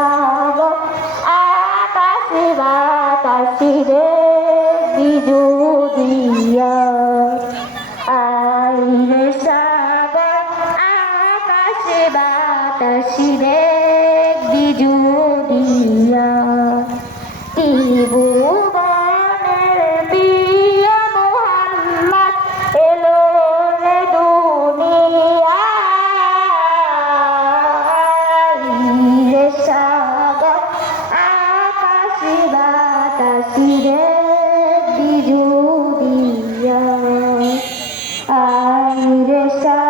সাগর আকাশে বাতাসে রে বিজুদিয়া আইরে সাগর আকাশে বাতাসে রে বিজুদিয়া ত্রিভুবনের প্রিয় মোহাম্মদ এলো রে দুনিয়ায় রে সাগর আকাশে বাতাসে রে